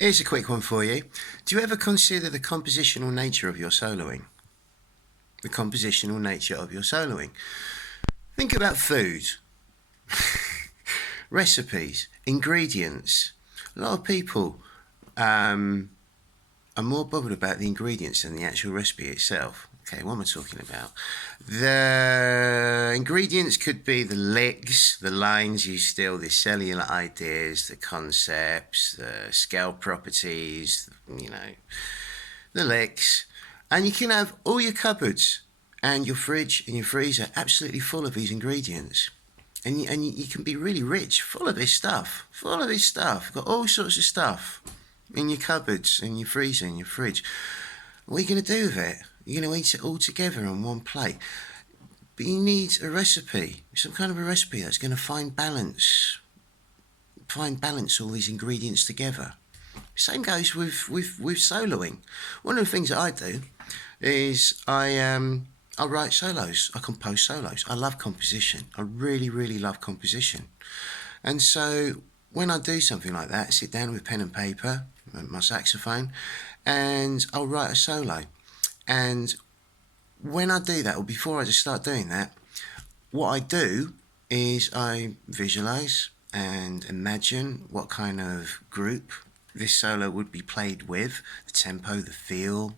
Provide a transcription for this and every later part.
Here's a quick one for you. Do you ever consider the compositional nature of your soloing? The compositional nature of your soloing. Think about food, recipes, ingredients. A lot of people are more bothered about the ingredients than the actual recipe itself. Okay, what am I talking about? The ingredients could be the licks, the lines you steal, the cellular ideas, the concepts, the scale properties, the licks. And you can have all your cupboards and your fridge and your freezer absolutely full of these ingredients. And you can be really rich, full of this stuff, Got all sorts of stuff in your cupboards, in your freezer, in your fridge. What are you going to do with it? You're going to eat it all together on one plate. But you need a recipe, some kind of a recipe that's going to find balance all these ingredients together. Same goes with soloing. One of the things that I do is I write solos. I compose solos. I love composition. I really, really love composition. And so when I do something like that, I sit down with pen and paper, my saxophone, and I'll write a solo. And when I do that, or before I just start doing that, what I do is I visualize and imagine what kind of group this solo would be played with, the tempo, the feel,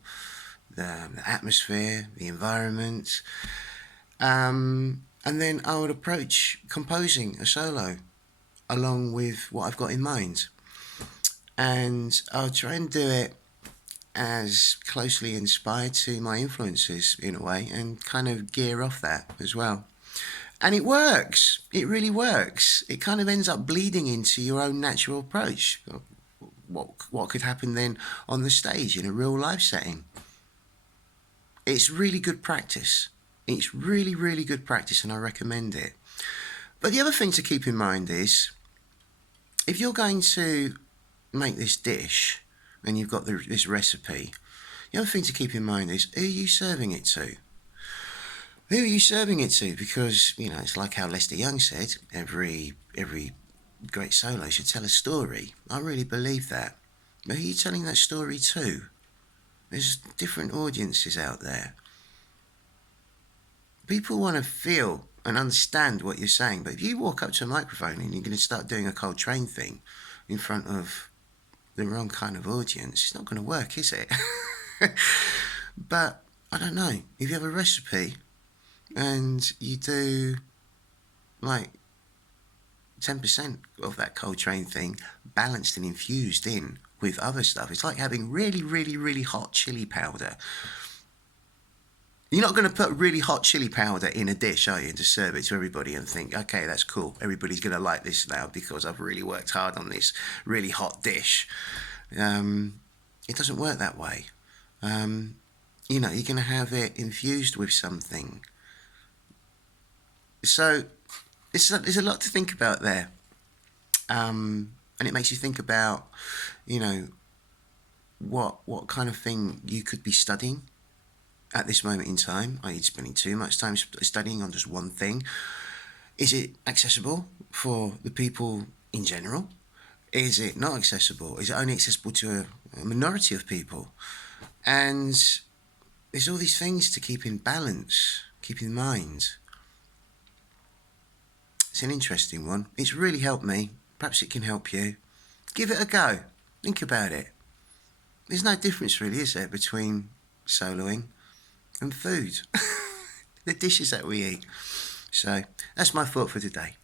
the atmosphere, the environment. And then I would approach composing a solo along with what I've got in mind. And I'll try and do it as closely inspired to my influences in a way, and kind of gear off that as well. And it works. It really works. It kind of ends up bleeding into your own natural approach. What could happen then on the stage in a real live setting? It's really good practice. It's really, really good practice, and I recommend it. But the other thing to keep in mind is, if you're going to make this dish and you've got this recipe, the other thing to keep in mind is, who are you serving it to? Who are you serving it to? Because, it's like how Lester Young said, every great solo should tell a story. I really believe that. But who are you telling that story to? There's different audiences out there. People want to feel and understand what you're saying, but if you walk up to a microphone and you're going to start doing a Coltrane thing in front of the wrong kind of audience, it's not going to work, is it? But I don't know, if you have a recipe and you do like 10% of that Coltrane thing balanced and infused in with other stuff, it's like having really, really, really hot chili powder. You're not going to put really hot chili powder in a dish, are you, to serve it to everybody and think, okay, that's cool, everybody's going to like this now because I've really worked hard on this really hot dish. It doesn't work that way. You're going to have it infused with something. So there's a lot to think about there. And it makes you think about, what kind of thing you could be studying at this moment in time. Are you spending too much time studying on just one thing? Is it accessible for the people in general? Is it not accessible? Is it only accessible to a minority of people? And there's all these things to keep in balance, keep in mind. It's an interesting one. It's really helped me. Perhaps it can help you. Give it a go. Think about it. There's no difference really, is there, between soloing and food? The dishes that we eat. So that's my thought for today.